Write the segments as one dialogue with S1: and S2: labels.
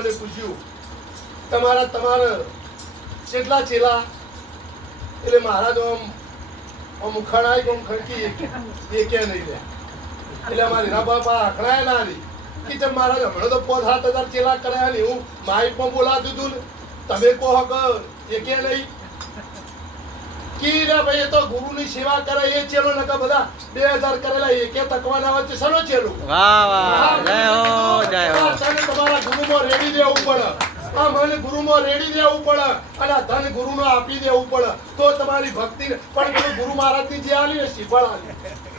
S1: પૂછ્યું તમારા તમારા કેટલા ચેલા એટલે મારા તો આમ આમ ખણાઈ આમ ખડકી એ કે નહીં લે. એટલે અમારે ના બાપા અખડાયેલા નહીં કે ચમ મારા હમણાં તો પાંચ સાત હજાર ચેલા કરાયા નહીં હું માઇકમાં બોલાતું હતું ને. તમે કહો કે એ કે નહીં. કી રે ભાઈ એ તો ગુરુની સેવા કરે એ ચેલો નક બધા બે હજાર કરેલા એ કે તકવાના વચ્ચે સનો ચેલો?
S2: વાહ વાહ. જય હો જય હો.
S1: ગુરુમાં રેડી દેવું પડે. આ મને ગુરુમાં રેડી દેવું પડે અને ધન ગુરુનો આપી દેવું પડે. તો તમારી ભક્તિ પણ તમે ગુરુ મહારાજની જે આલી ને શીફળ આલી.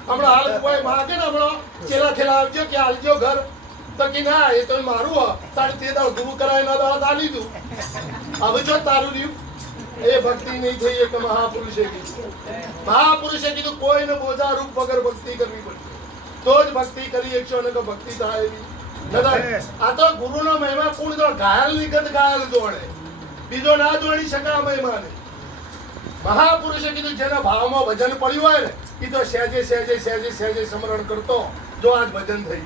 S1: હમણાં હાલ કોઈ માગે ને હમણાં છેલ્લા છેલ્લા આવજો કે આલજો ઘર. તો કે ના, એ તો મારું હ. તારે તે દાળ ગુરુ કરાય ના દાળ આલી દઉં. હવે જો તારું રહ્યું. એ ભક્તિ નહીં થઈ એક મહાપુરુષે કીધું. મહાપુરુષે કીધું, કોઈને બોજા રૂપ વગર ભક્તિ કરવી પડશે તો જ ભક્તિ કરી એકશો ને તો ભક્તિ થાય એવી. આ તો ગુરુનો મહિમા કોણ જો ઘાયલની ગત ઘાયલ દોડે બીજો ના જોડી શકે આ મહિમાને. મહાપુરુષે કીધું જેના ભાવમાં ભજન પડ્યું હોય ને એ તો સહેજે સહેજે સહેજે સહેજે સ્મરણ કરતો જો આજ ભજન થઈ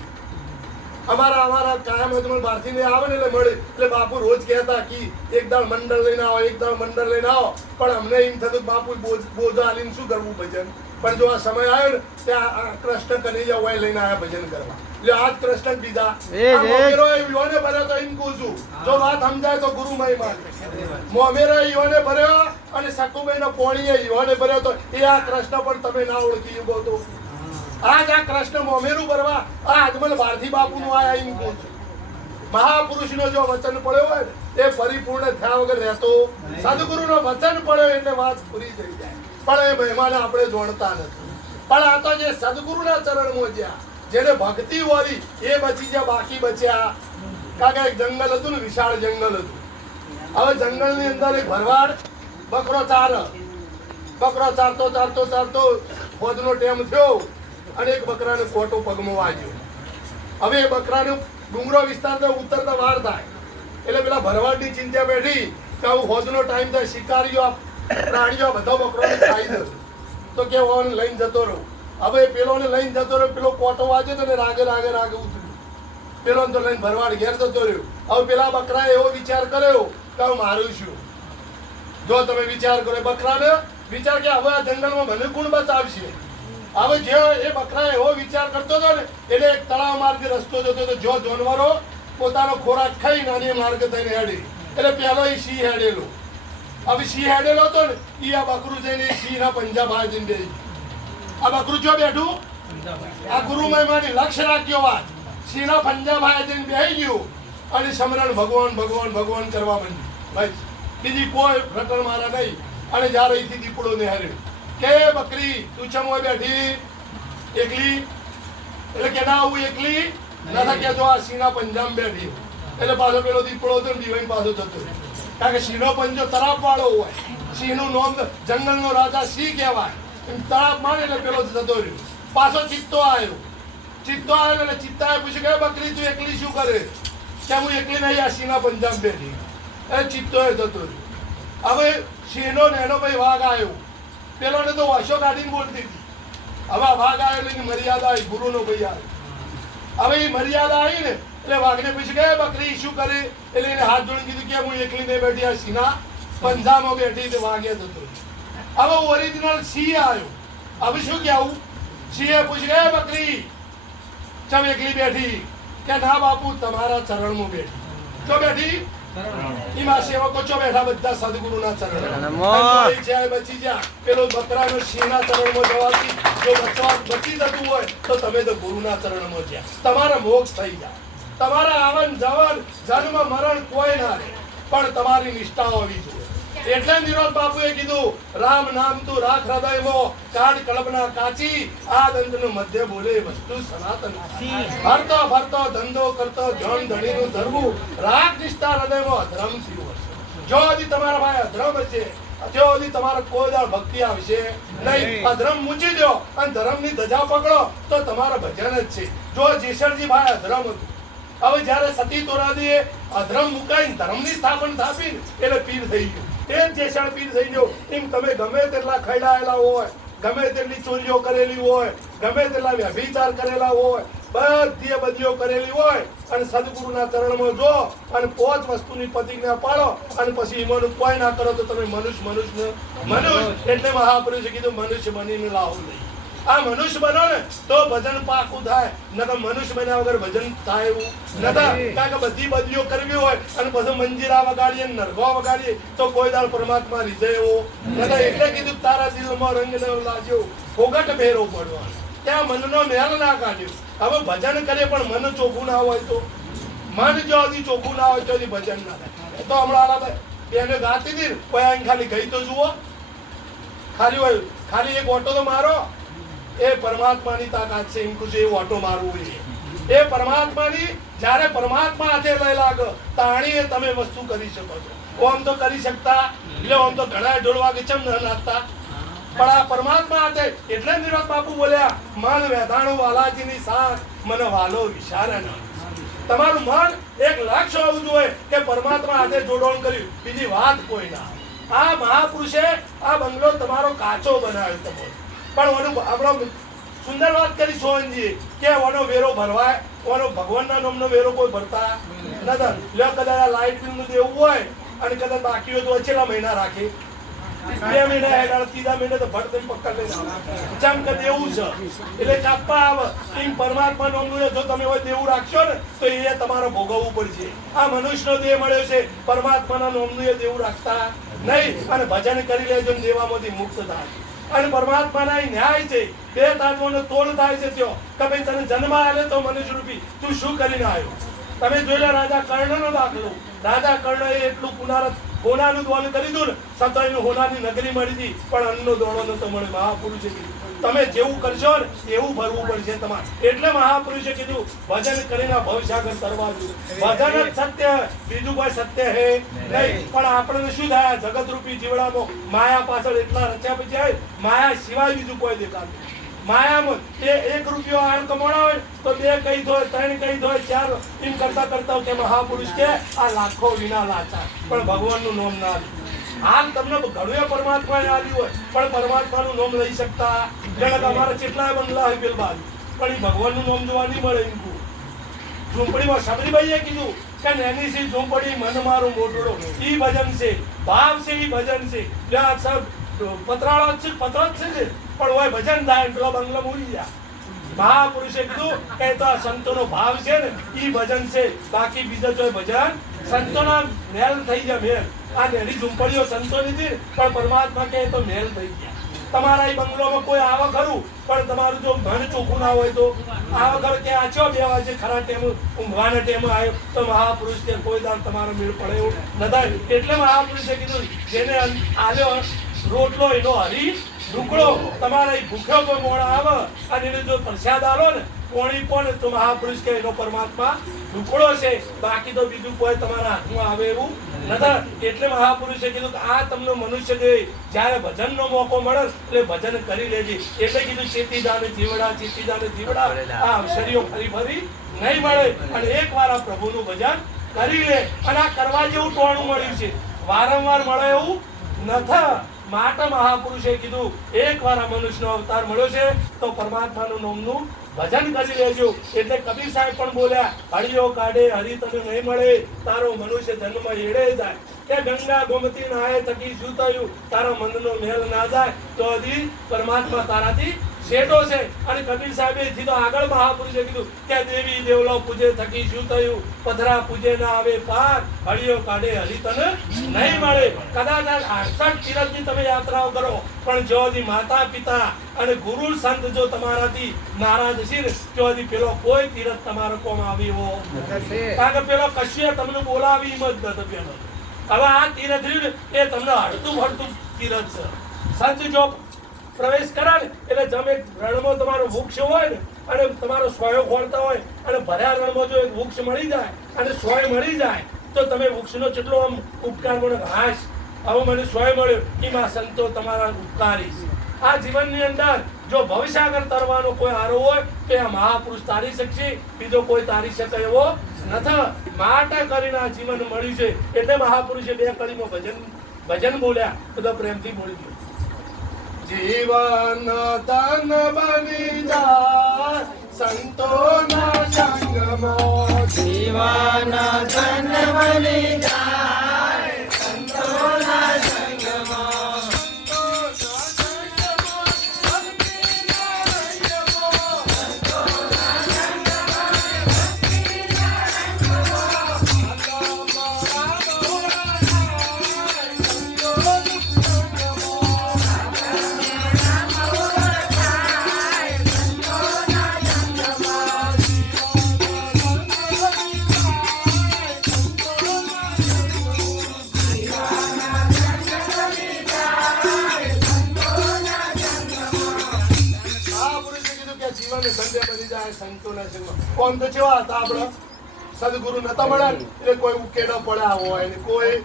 S1: અમારા અમારા કાયમ અજમલ બહારથી લઈ આવે ને એટલે મળે. એટલે બાપુ રોજ કહેતા કે એક દાળ મંડળ લઈને આવો એક દાળ મંડળ લઈને આવો. પણ અમને એમ થતું બાપુ બોજ આલીને શું કરવું ભજન? પણ જો આ સમય આવ્યો ને ત્યાં કૃષ્ણ કનૈયા હોય લઈને આવ્યા ભજન કરવા. એટલે આજ કૃષ્ણ બીજા. આ યોને ભર્યો તો એમ કહું છું. જો વાત સમજાય તો ગુરુ મહિમા મોમેરો યોને ભર્યો અને સકુભાઈ નો પોણીએ યોને ભર્યો તો એ આ કૃષ્ણ પણ તમે ના ઓળખી ગયો તો. આજ આ કૃષ્ણ મોમેરું ભરવા આ આજમલ ભારતી બાપુનું આ અહીં મૂકું છું. મહાપુરુષનો જો વચન પડ્યો હોય, એ પરિપૂર્ણ થયા વગર રહેતો સદગુરુનો વચન પડ્યો એટલે વાત પૂરી થઈ જાય. પણ એ મહેમાન આપણે જોડતા નથી. પણ આ તો જે સદગુરુના ચરણમાં જ્યાં, જેને ભક્તિ વાળી, એ બચી જ્યાં, બાકી બચ્યા. કારણ કે એક જંગલ હતું ને, વિશાળ જંગલ હતું. હવે જંગલની અંદર એક ભરવાડ, બકરો ચાર બકરો ચારતો ચારતો ચારતો ફોજનો ટેમ થયો. અને એક બકરાને કોટો પગમાં વાગ્યો હવે એ બકરાનો ડુંગરો વિસ્તાર તો ઉતરતા વાર થાય. એટલે પેલા ભરવાડની ચિંતા બેઠી કે આવું હોદનો ટાઈમ થાય, શિકારીઓ પ્રાણીઓ બધા બકરોને ખાઈ દે. તો કે હું લઈને જતો રહું. હવે પેલોને લઈને જતો રહ્યો, પેલો કોટો વાજ્યો તો ને રાગે રાગે રાગે ઉતર્યું. પેલો તો લઈને ભરવાડ ઘેર જતો રહ્યો. હવે પેલા બકરાએ એવો વિચાર કર્યો કે હું મારું છું. જો તમે વિચાર કરો બકરાને વિચાર કે હવે આ જંગલમાં મને કોણ બચાવશે? હવે જે એ બકરા એવો વિચાર કરતો હતો ને એટલે એક તળાવ માર્ગે રસ્તો જતો હતો જો જાનવરો પોતાનો ખોરાક ખાઈ નાની માર્ગ થઈને હેડી. એટલે પેલો એ સિંહ હેડેલો. હવે સિંહ હેડેલો હતો ને એ આ બકરું જઈને સિંહના પંજા બહાર જઈને બે આ બકરું જો બેઠું? આ ગુરુ મહિમાની લક્ષ્ય રાખ્યો વાત. સિંહના પંજા બહાર જઈને બેસી ગયું અને સમરણ ભગવાન ભગવાન ભગવાન કરવા માંડ્યું. બસ. બીજી કોઈ રટણ મારા નહીં. અને જ્યારે અહીંથી દીપડો નિહાળ્યો કે બકરી તું ચમ હોય બેઠી? એકલી? એટલે કે ના હું એકલી ના કે જો આ સિંહના પંજામ બેઠી. એટલે પાછો પેલો દીપડો હતો ને પાછો જતો. કારણ કે સિંહનો પંજો તરાપ વાળો હોય. સિંહનું નામ જંગલનો રાજા સિંહ કહેવાય. એમ તરાપ મારે એટલે પેલો જતો રહ્યો. પાછો ચિત્તો આવ્યો. ચિત્તો આવ્યો એટલે ચિત્તાએ પૂછ્યું કે બકરી તું એકલી શું કરે? કે હું એકલી નહીં આ સિંહના પંજાબ બેઠી. એ ચિત્તો એ જતો રહ્યો. હવે સિંહનો નેનો ભાઈ વાઘ આવ્યો. પેલોને તો વાસો કાઢીને બોલતી હતી. હવે વાઘ આવ્યો એટલે મર્યાદા આવી, ગુરુનો ભાઈ આવ્યો હવે એ મર્યાદા આવી ને, એટલે વાઘને કે, "એ બકરી, શું કરે? એટલે એને હાથ જોડી કીધું કે, હું એકલી નહીં બેઠી આ સિંહના પંજામાં બેઠી તે વાઘે જતો હવે ઓરિજિનલ સિંહ આવ્યો. હવે શું કહેવું સિંહે પૂછી ગયા "એ બકરી, ચમ એકલી બેઠી? કે, ના બાપુ, તમારા ચરણમાં બેઠી. તો બેઠી? એમાં સેવકો ચો બેઠા બધા સદગુરુના ચરણ.
S2: નમો.
S1: બચી જા. પેલો બકરાનો સિંહના ચરણમાં જવાથી જો બચવા બચી જતું હોય તો તમે તો ગુરુના ચરણમાં જ્યાં. તમારા મોક્ષ થઈ જાય. તમારા આવન જવન જન્મ મરણ કોઈ ના રહે પણ તમારી નિષ્ઠા હોવી જોઈએ. એટલે નિરોધ બાપુએ કીધું રામ નામ તું રાખ હૃદયમાં કાળ કલ્પના કાચી આ દંતનું મધ્ય બોલે વસ્તુ સનાતન ફરતો ફરતો ધંધો કરતો ધન ધણીનું ધરવું રાખ નિષ્ઠા હૃદયમાં અધર્મ થયું હશે. જો હજી તમારા ભાઈ અધર્મ છે જો હજી તમારે કોઈ દાળ ભક્તિ આવશે નહીં અધર્મ મૂકી દો અને ધર્મની ધજા પકડો તો તમારા ભજન જ છે. જો જેસરજી ભાઈ અધર્મ હતું હવે જ્યારે સતી તોરાદીએ અધર્મ મુકાઈને ધર્મની સ્થાપન થાપી ને એટલે પીર થઈ ગયું. એ જે જેસણ થઈ ગયો. એમ તમે ગમે તેટલા ખૈડાયેલા હોય ગમે તેટલી ચોરીઓ કરેલી હોય ગમે તેટલા વ્યભિચાર કરેલા હોય બધી બધીઓ કરેલી હોય અને સદગુરુના ચરણમાં જો અને પોચ વસ્તુની પ્રતિજ્ઞા પાડો અને પછી ઈમાનું કોઈ ના કરો તો તમે મનુષ્ય મનુષ્ય. મનુષ્ય. એટલે મહાપુરુષે કીધું મનુષ્ય બનીને લાવો નહીં. આ મનુષ્ય બનો ને તો ભજન પાકું થાય. નકર મનુષ્ય બન્યા વગર ભજન થાય એવું. નતા કારણ કે બધી બદલીઓ કરવી હોય અને પછી મંજીરા વગાડીએ નરગો વગાડીએ તો કોઈ દાળ પરમાત્મા રીઝે એવો. નતા એટલે કીધું તારા દિલમાં રંગ ન લાગ્યો. ફોગટ ભેરો પડવાનો. ત્યાં મનનો મેલ ના કાઢ્યો. હવે ભજન કરે પણ મન ચોખ્ખું ના હોય તો. મન જો હજી ચોખ્ખું ના હોય તો હજી ભજન ના થાય. તો હમણાં આલા એને ગાતી હતી કોઈ ખાલી ગઈ તો જુઓ. ખાલી હોય ખાલી એક ઓટો તો મારો. એ પરમાત્માની તાકાત છે એ ઓટો મારવું જોઈએ એ પરમાત્માની, જ્યારે પરમાત્મા હાથે લઈ લાગ તાણીએ તમે વસ્તુ કરી શકો છો. ઓમ તો કરી શકતા, એટલે ઓમ તો ઘણા ઢોળવા કે ચમ ન નાખતા પણ આ પરમાત્મા હાથે એટલે નિરોધ બાપુ બોલ્યા, મન વેધાણું વાલાજીની સાથ મને વાલો વિચારે તમારું મન એક લક્ષ હોવું જોઈએ કે પરમાત્મા હાથે જોડણ કર્યું, બીજી વાત કોઈ ના. આ મહાપુરુષે આ બંગલો તમારો કાચો બનાવ્યો તમે પણ ઓનું આપણો સુંદર વાત કરી સોહનજી કે ઓનો વેરો ભરવાય, ઓનો ભગવાનના નામનો વેરો કોઈ ભરતા નથી લ્યો કદાચ આ લાઇટ બિલનું દેવું હોય, અને કદાચ બાકી હોય તો છેલ્લા મહિના રાખે. બે મહિના હેડાળ ત્રીજા મહિને તો ભટ દઈને પક્કા આવે. જેમ કે દેવું છે. એટલે કાપવા આવે, એમ પરમાત્મા નામનું જો તમે હોય દેવું રાખશો ને, તો એ તમારે ભોગવવું પડશે. આ મનુષ્યનો દેહ મળ્યો છે, પરમાત્માના નામનું એ દેવું રાખતા નહીં. અને ભજન કરી લેજો દેવામાંથી મુક્ત થાય. અને પરમાત્માના એ ન્યાય છે, બે તાત્વોનો તોલ થાય છે ત્યો. કે તને જન્મ આલે તો મનુષ્ય રૂપી તું શું કરીને આવ્યો તમે જોયેલા રાજા કર્ણનો દાખલો. રાજા કર્ણએ એટલું પુનરત હોનાનું દ્વાન કરી દીધું ને સતાયનું હોનાની નગરી મળી હતી પણ અન્નનો દોણો નતો મળે મહાપુરુષે કીધું. તમે જેવું કરશો ને એવું ભરવું પડશે તમારે. એટલે મહાપુરુષે કીધું ભજન કરીને ભવિષ્યાગર તરવા ભજન જ સત્ય બીજું કોઈ સત્ય હે નહીં. પણ આપણને શું થાય? જગત રૂપી જીવડામાં માયા પાછળ એટલા રચ્યા પછી માયા સિવાય બીજું કોઈ દેખાતું. માયામાં તે એક રૂપિયો આણ કમાણા હોય તો બે કઈ દો ત્રણ કઈ દો ચાર, એમ કરતા કરતા કે મહાપુરુષ કે આ લાખો વિના લાચા પણ ભગવાનનું નામ ના હાલ તમને ઘણું પરમાત્માએ આવ્યું હોય, પણ પરમાત્માનું નામ લઈ શકતા કે અમારા કેટલાય બંગલા હોય પેલ બાજુ. પણ એ ભગવાનનું નામ જોવા નહીં મળે એમ કહું. ઝૂંપડીમાં સબરીભાઈએ કીધું કે નેની સી ઝૂંપડી મન મારું મોટડો ઈ ભજન છે, ભાવ છે, ઈ ભજન છે. જ્યાં સબ પતરાળો છે, પતરો છે ને. પણ હોય ભજન થાય પેલો બંગલો મૂકી ગયા મહાપુરુષે કીધું કે તો આ સંતોનો ભાવ છે ને, ઈ ભજન છે. બાકી બીજો જો ભજન સંતોના મેલ થઈ ગયા, મેલ. આ નેની ઝુંપડીઓ સંતોની હતી, પણ પરમાત્મા કે તો મેલ થઈ ગયા. તમારા એ બંગલોમાં કોઈ આવા ખરું? પણ તમારું જો ઘર ચોખ્ખું ના હોય તો? આવા ઘર કે આ ચો બે વાગે ખરા ટેમ ઊંઘવાના ટેમ આવ્યો, તો મહાપુરુષ કે કોઈ દાન તમારો મેળ પડે એવું નતા એટલે મહાપુરુષે કીધું, જેને આલ્યો રોટલો એનો હરી ઢુકડો તમારા ભૂખ્યો કોઈ મોડા આવે, અને એને જો પ્રસાદ આવો ને, કોણી પણ તો મહાપુરુષ કે એનો પરમાત્મા ઢુકડો છે, બાકી તો બીજું કોઈ તમારા હાથમાં આવે એવું નથી એટલે મહાપુરુષે કીધું કે આ તમને મનુષ્ય દેહ જ્યારે ભજનનો મોકો મળે એટલે ભજન કરી લેજે. એટલે કીધું ચેતી જાને જીવડા ચેતી જાને જીવડા. આ અવસરીઓ ફરી ફરી નહીં મળે. અને એકવાર આ પ્રભુનું ભજન કરી લે. અને આ કરવા જેવું ટોણું મળ્યું છે. વારંવાર મળે એવું નથી. માટે મહાપુરુષે કીધું, એકવાર આ મનુષ્યનો અવતાર મળ્યો છે, તો પરમાત્માનું નામનું ભજન કરી લેજો. એટલે કબીર સાહેબ પણ બોલ્યા હરિયો કાઢે, હરી તને નહીં મળે, તારો મનુષ્ય જન્મ એડે જાય. કે ગંગા ગોમતી નાય થકી જૂતાયું તારા મનનો મેલ ના જાય, તો હજી પરમાત્મા તારાથી શેઠો છે. અને કબીર સાહેબે સીધો આગળ મહાપુરુષે કીધું કે દેવી દેવલો પૂજે થકી શું થયું? પથરા પૂજે ના આવે પાર હળીઓ કાઢે હળી તને નહીં મળે. કદાચ આઠસઠ તીરથની તમે યાત્રાઓ કરો પણ જો હજી માતા પિતા અને ગુરુ સંત જો તમારાથી નારાજ છે હજી પેલો કોઈ તીરથ તમારો કોમ આવ્યો કારણ કે પેલો કશ્ય તમને બોલાવી એમ જ નતો પેલો. હવે આ તીરથ એ તમને હડતું ફરતું તીરથ છે. સંત જો પ્રવેશ કરે ને એટલે જમે રણમાં તમારો વૃક્ષ હોય ને, અને તમારો સોયો ખોળતા હોય, અને ભર્યા રણમાં જો એક વૃક્ષ મળી જાય, અને સોય મળી જાય, તો તમે વૃક્ષનો જેટલો આમ ઉપકાર મને હાશ હવે મને સોય મળ્યો એમાં સંતો તમારા ઉપકારી છે. આ જીવનની અંદર જો ભવિષ્યાગર તરવાનો કોઈ હારો હોય, તો આ મહાપુરુષ તારી શકશે, બીજો કોઈ તારી શકે એવો નથી. માટે કરીને આ જીવન મળ્યું છે. એટલે મહાપુરુષે બે કડીમાં ભજન ભજન બોલ્યા, બધા પ્રેમથી બોલી દો. जीवन धन वनिदा सन्तो
S2: न सङ्गभो
S1: जीवन धन वनिदा જીવન ધન્ય બની જાય, સંતોના સંગમાં. કોણ તો કેવા હતા આપણા? સદગુરુ નતા મળ્યા એટલે કોઈ ઉકેડા પડ્યા હોય ને કોઈ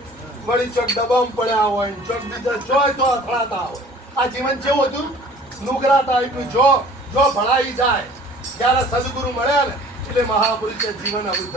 S1: મળી ચોક ડબામ પડ્યા હોય ને ચોક બીજા જોય તો અથડાતા હોય. આ જીવન જેવું હતું? નુગરા ટાઈપનું જો જો ભળાઈ જાય. જ્યારે સદગુરુ મળ્યા ને, એટલે મહાપુરુષે જીવન આવું